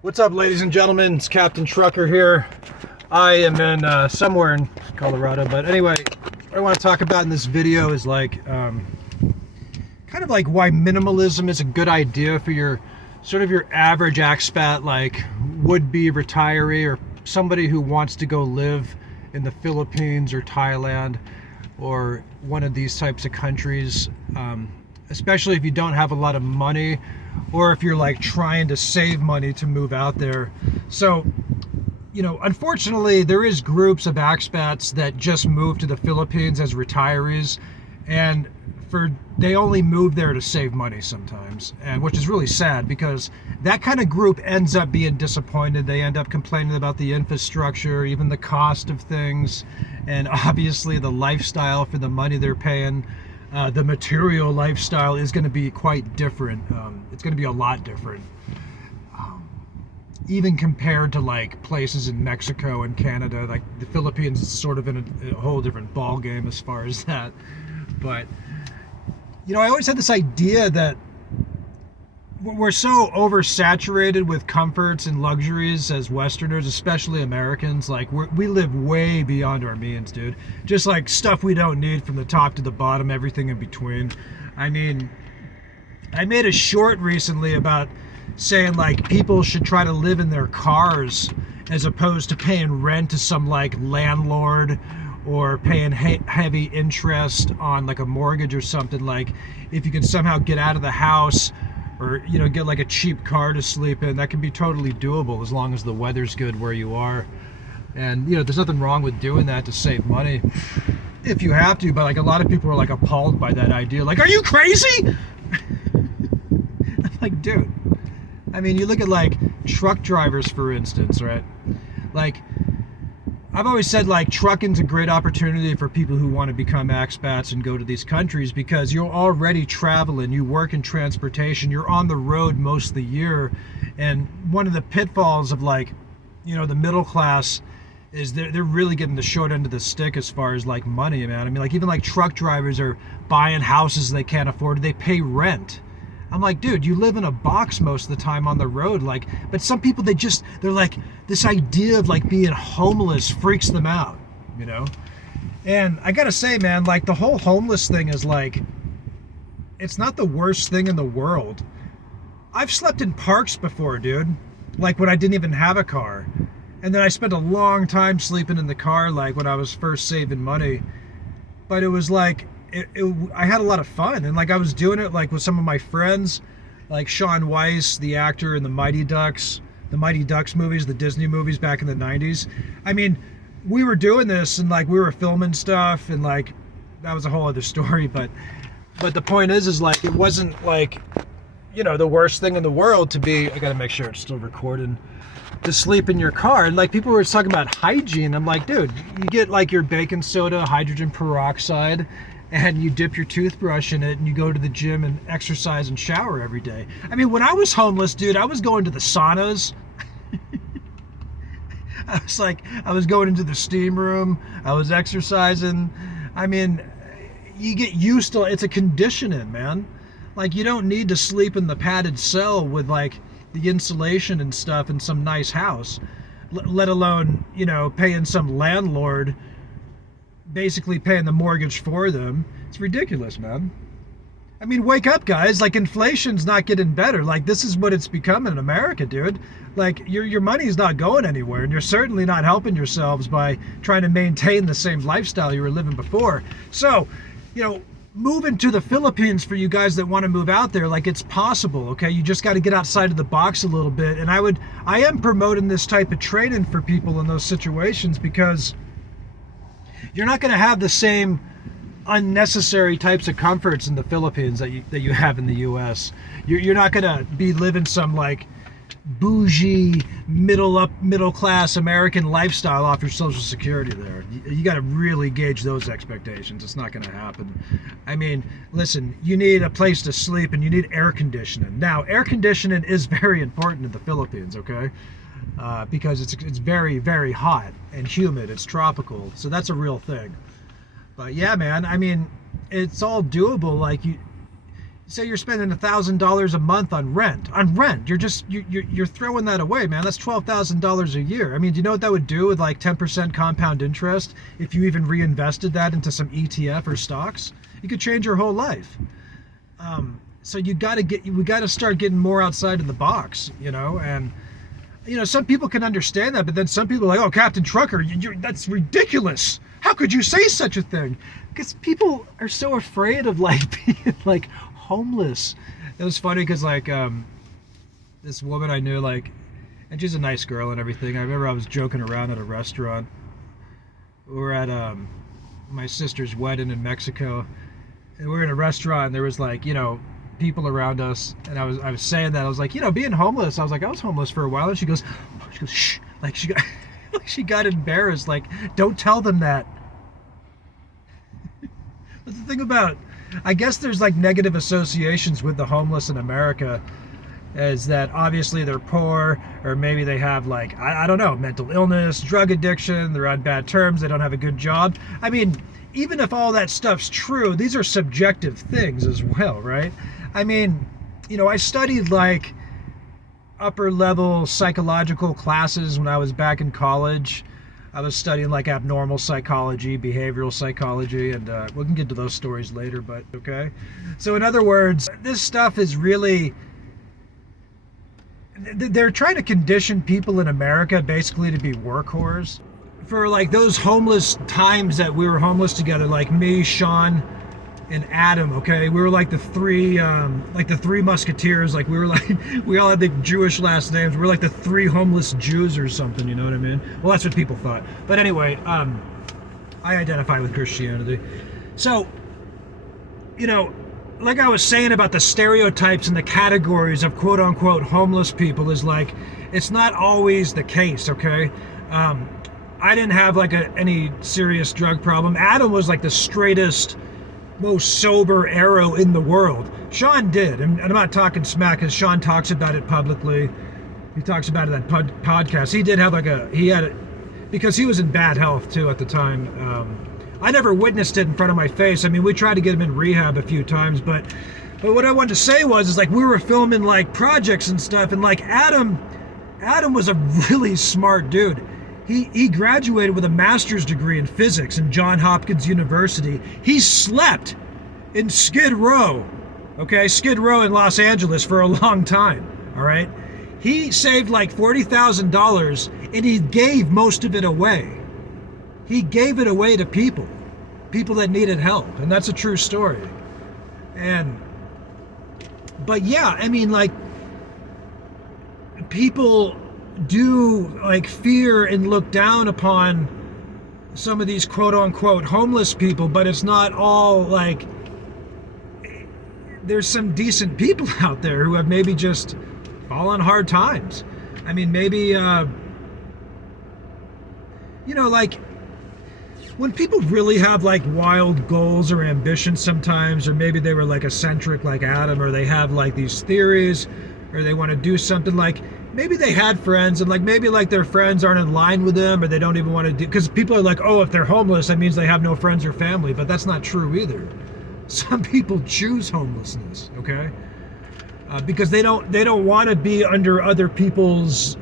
What's up, ladies and gentlemen? It's Captain Trucker here. I am in somewhere in Colorado, but anyway, what I want to talk about in this video is kind of like why minimalism is a good idea for your sort of your average expat, like would-be retiree or somebody who wants to go live in the Philippines or Thailand or one of these types of countries, especially if you don't have a lot of money or if you're like trying to save money to move out there. So, unfortunately, there is groups of expats that just move to the Philippines as retirees, and they only move there to save money sometimes, and which is really sad because that kind of group ends up being disappointed. They end up complaining about the infrastructure, even the cost of things, and obviously the lifestyle for the money they're paying. The material lifestyle is going to be quite different. It's going to be a lot different, even compared to like places in Mexico and Canada. Like the Philippines is sort of in a whole different ball game as far as that. But I always had this idea that we're so oversaturated with comforts and luxuries as Westerners, especially Americans. Like we live way beyond our means, dude. Just like stuff we don't need from the top to the bottom, everything in between. I mean, I made a short recently about saying like people should try to live in their cars as opposed to paying rent to some like landlord or paying heavy interest on like a mortgage or something. Like if you can somehow get out of the house or get like a cheap car to sleep in, that can be totally doable as long as the weather's good where you are. And there's nothing wrong with doing that to save money if you have to, but like a lot of people are like appalled by that idea. Like, are you crazy? I'm like, dude, I mean, you look at like truck drivers, for instance, right? Like, I've always said like trucking's a great opportunity for people who want to become expats and go to these countries because you're already traveling, you work in transportation, you're on the road most of the year. And one of the pitfalls of like, the middle class is they're really getting the short end of the stick as far as like money, man. I mean, like even like truck drivers are buying houses they can't afford, they pay rent. I'm like, dude, you live in a box most of the time on the road. Like, but some people, they're like, this idea of like being homeless freaks them out, And I gotta say, man, like the whole homeless thing is like, it's not the worst thing in the world. I've slept in parks before, dude. Like when I didn't even have a car. And then I spent a long time sleeping in the car, like when I was first saving money. But it was like, I had a lot of fun, and like I was doing it like with some of my friends, like Shawn Weiss, the actor in the Mighty Ducks movies, the Disney movies back in the 90s. I mean, we were doing this and like we were filming stuff, and like that was a whole other story. But the point is like it wasn't like the worst thing in the world to be. I gotta make sure it's still recording. To sleep in your car. And like people were talking about hygiene. I'm like, dude, you get like your baking soda, hydrogen peroxide, and you dip your toothbrush in it and you go to the gym and exercise and shower every day. I mean, when I was homeless, dude, I was going to the saunas. I was going into the steam room. I was exercising. I mean, you get used to it's a conditioning, man. Like you don't need to sleep in the padded cell with like the insulation and stuff in some nice house, let alone, paying some landlord, basically paying the mortgage for them. It's ridiculous, man. I mean, wake up, guys. Like, inflation's not getting better. Like, this is what it's becoming in America, dude. Like, your money's not going anywhere, and you're certainly not helping yourselves by trying to maintain the same lifestyle you were living before. So, moving to the Philippines for you guys that want to move out there, like it's possible, okay? You just got to get outside of the box a little bit. And I am promoting this type of training for people in those situations because you're not going to have the same unnecessary types of comforts in the Philippines that you have in the U.S. You're not going to be living some like bougie middle class American lifestyle off your Social Security there. You got to really gauge those expectations. It's not going to happen. I mean, listen, you need a place to sleep and you need air conditioning. Now, air conditioning is very important in the Philippines, okay? Because it's very, very hot and humid. It's tropical, so that's a real thing. But yeah, man, I mean, it's all doable. Like say you're spending $1,000 a month on rent. You're throwing that away, man. That's $12,000 a year. I mean, do you know what that would do with like 10% compound interest if you even reinvested that into some ETF or stocks? You could change your whole life. So we got to start getting more outside of the box, and some people can understand that, but then some people are like, oh, Captain Trucker, that's ridiculous. How could you say such a thing? Because people are so afraid of like being like homeless. It was funny because like this woman I knew, like, and she's a nice girl and everything. I remember I was joking around at a restaurant. We were at my sister's wedding in Mexico, and we were in a restaurant, and there was like, people around us, and I was saying that I was like, being homeless. I was like, I was homeless for a while, and she goes, shh, like she got embarrassed, like, don't tell them that. But the thing about, I guess there's like negative associations with the homeless in America, is that obviously they're poor, or maybe they have like, I don't know, mental illness, drug addiction, they're on bad terms, they don't have a good job. I mean, even if all that stuff's true, these are subjective things as well, right? I mean, I studied like upper level psychological classes when I was back in college. I was studying like abnormal psychology, behavioral psychology, and we can get to those stories later, but okay. So in other words, this stuff is really, they're trying to condition people in America basically to be work whores. For like those homeless times that we were homeless together, like me, Sean, and Adam, okay, we were like the three musketeers. Like we all had the Jewish last names. We were like the three homeless Jews or something, you know what I mean? Well, that's what people thought. But anyway, I identify with Christianity. So, like I was saying about the stereotypes and the categories of quote unquote homeless people, is like, it's not always the case, okay? I didn't have like any serious drug problem. Adam was like the straightest, most sober arrow in the world. Sean did, and I'm not talking smack because Sean talks about it publicly. He talks about it on podcast. He did have because he was in bad health too at the time. I never witnessed it in front of my face. I mean, we tried to get him in rehab a few times, but what I wanted to say is like we were filming like projects and stuff, and like Adam was a really smart dude. He graduated with a master's degree in physics in Johns Hopkins University. He slept in Skid Row, okay? Skid Row in Los Angeles for a long time, all right? He saved like $40,000 and he gave most of it away. He gave it away to people that needed help, and that's a true story. But yeah, I mean, like, people do like fear and look down upon some of these quote unquote homeless people, but it's not all like, there's some decent people out there who have maybe just fallen hard times. I mean, maybe like when people really have like wild goals or ambitions sometimes, or maybe they were like eccentric like Adam, or they have like these theories, or they want to do something, like maybe they had friends, and like maybe like their friends aren't in line with them, or they don't even want to do, because people are like, oh, if they're homeless, that means they have no friends or family. But that's not true either. Some people choose homelessness, okay? Because they don't want to be under other people's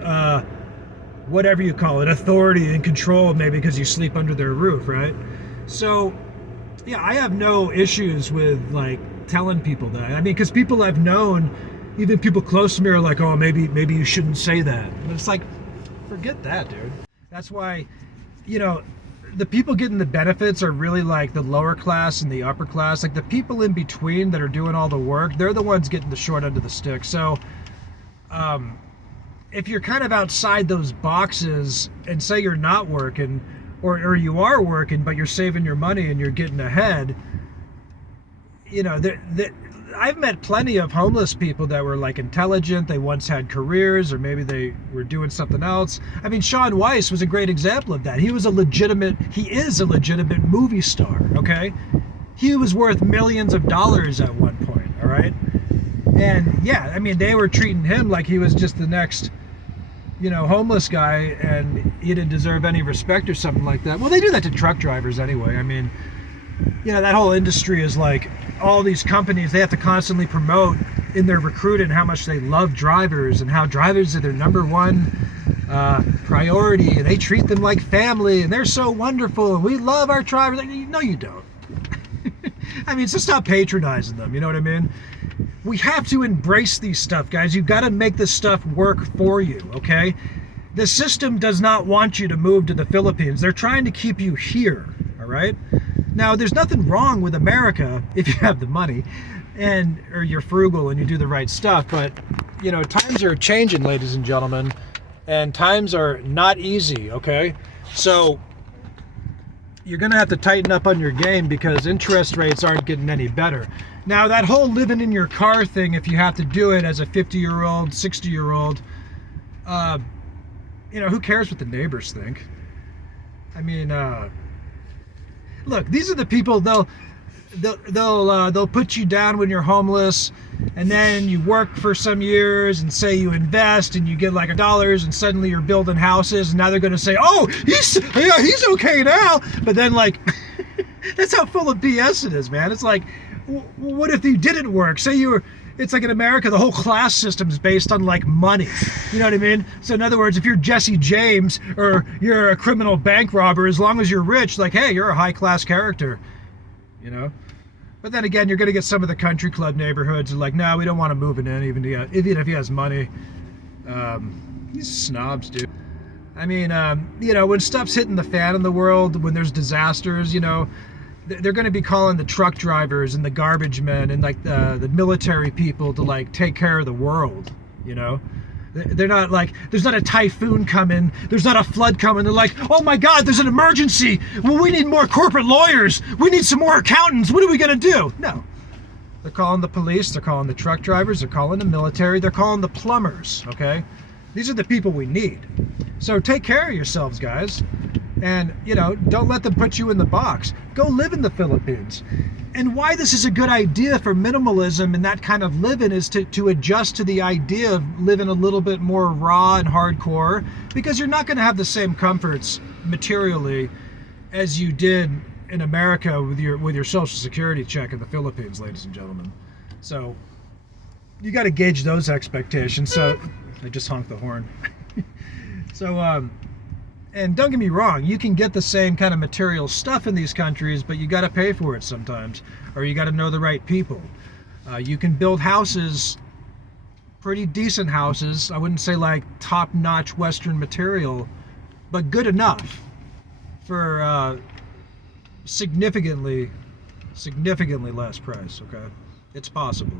whatever you call it, authority and control, maybe because you sleep under their roof, right? So yeah, I have no issues with like telling people that. I mean, because people I've known, even people close to me, are like, oh, maybe you shouldn't say that. But it's like, forget that, dude. That's why, the people getting the benefits are really like the lower class and the upper class. Like the people in between that are doing all the work, they're the ones getting the short end of the stick. So if you're kind of outside those boxes and say you're not working, or you are working but you're saving your money and you're getting ahead, I've met plenty of homeless people that were like intelligent. They once had careers, or maybe they were doing something else. I mean, Sean Weiss was a great example of that. He is a legitimate movie star, okay? He was worth millions of dollars at one point, all right? And yeah, I mean, they were treating him like he was just the next, homeless guy, and he didn't deserve any respect or something like that. Well, they do that to truck drivers anyway. I mean, that whole industry is like all these companies, they have to constantly promote in their recruiting how much they love drivers and how drivers are their number one priority, and they treat them like family and they're so wonderful and we love our drivers. No, you don't. I mean, so stop patronizing them, you know what I mean? We have to embrace these stuff, guys. You've got to make this stuff work for you, okay? The system does not want you to move to the Philippines. They're trying to keep you here, all right? Now, there's nothing wrong with America if you have the money or you're frugal and you do the right stuff, but, times are changing, ladies and gentlemen, and times are not easy, okay? So you're going to have to tighten up on your game because interest rates aren't getting any better. Now, that whole living in your car thing, if you have to do it as a 50-year-old, 60-year-old, who cares what the neighbors think? I mean, look, these are the people, they'll put you down when you're homeless, and then you work for some years and say you invest and you get like $1 and suddenly you're building houses, and now they're going to say, oh, he's okay now. But then, like, that's how full of BS it is, man. It's like, what if you didn't work? Say it's like in America, the whole class system is based on like money. You know what I mean? So in other words, if you're Jesse James or you're a criminal bank robber, as long as you're rich, like, hey, you're a high class character, But then again, you're going to get some of the country club neighborhoods like, no, we don't want to move it in, even if he has money. These snobs, dude. I mean, when stuff's hitting the fan in the world, when there's disasters, they're going to be calling the truck drivers and the garbage men and like the military people to like take care of the world, They're not like, there's not a typhoon coming, there's not a flood coming. They're like, oh my God, there's an emergency. Well, we need more corporate lawyers. We need some more accountants. What are we going to do? No. They're calling the police, they're calling the truck drivers, they're calling the military, they're calling the plumbers, okay? These are the people we need. So take care of yourselves, guys. And, don't let them put you in the box. Go live in the Philippines. And why this is a good idea for minimalism and that kind of living is to adjust to the idea of living a little bit more raw and hardcore, because you're not going to have the same comforts materially as you did in America with your Social Security check in the Philippines, ladies and gentlemen. So you got to gauge those expectations. So I just honked the horn. And don't get me wrong, you can get the same kind of material stuff in these countries, but you got to pay for it sometimes, or you got to know the right people. You can build houses, pretty decent houses. I wouldn't say like top-notch Western material, but good enough for significantly less price, okay? It's possible.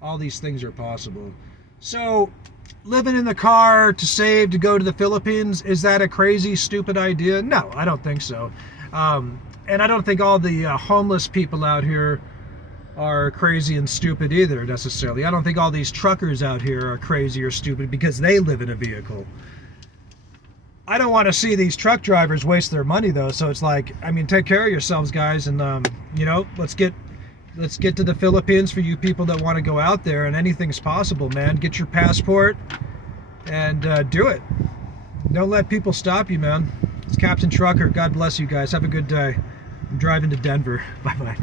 All these things are possible. So, living in the car to save to go to the Philippines, is that a crazy, stupid idea? No, I don't think so. And I don't think all the homeless people out here are crazy and stupid either, necessarily. I don't think all these truckers out here are crazy or stupid because they live in a vehicle. I don't want to see these truck drivers waste their money, though, so it's like, I mean, take care of yourselves, guys, and, let's get to the Philippines for you people that want to go out there, and anything's possible, man. Get your passport and do it. Don't let people stop you, man. It's Captain Trucker. God bless you guys. Have a good day. I'm driving to Denver. Bye-bye.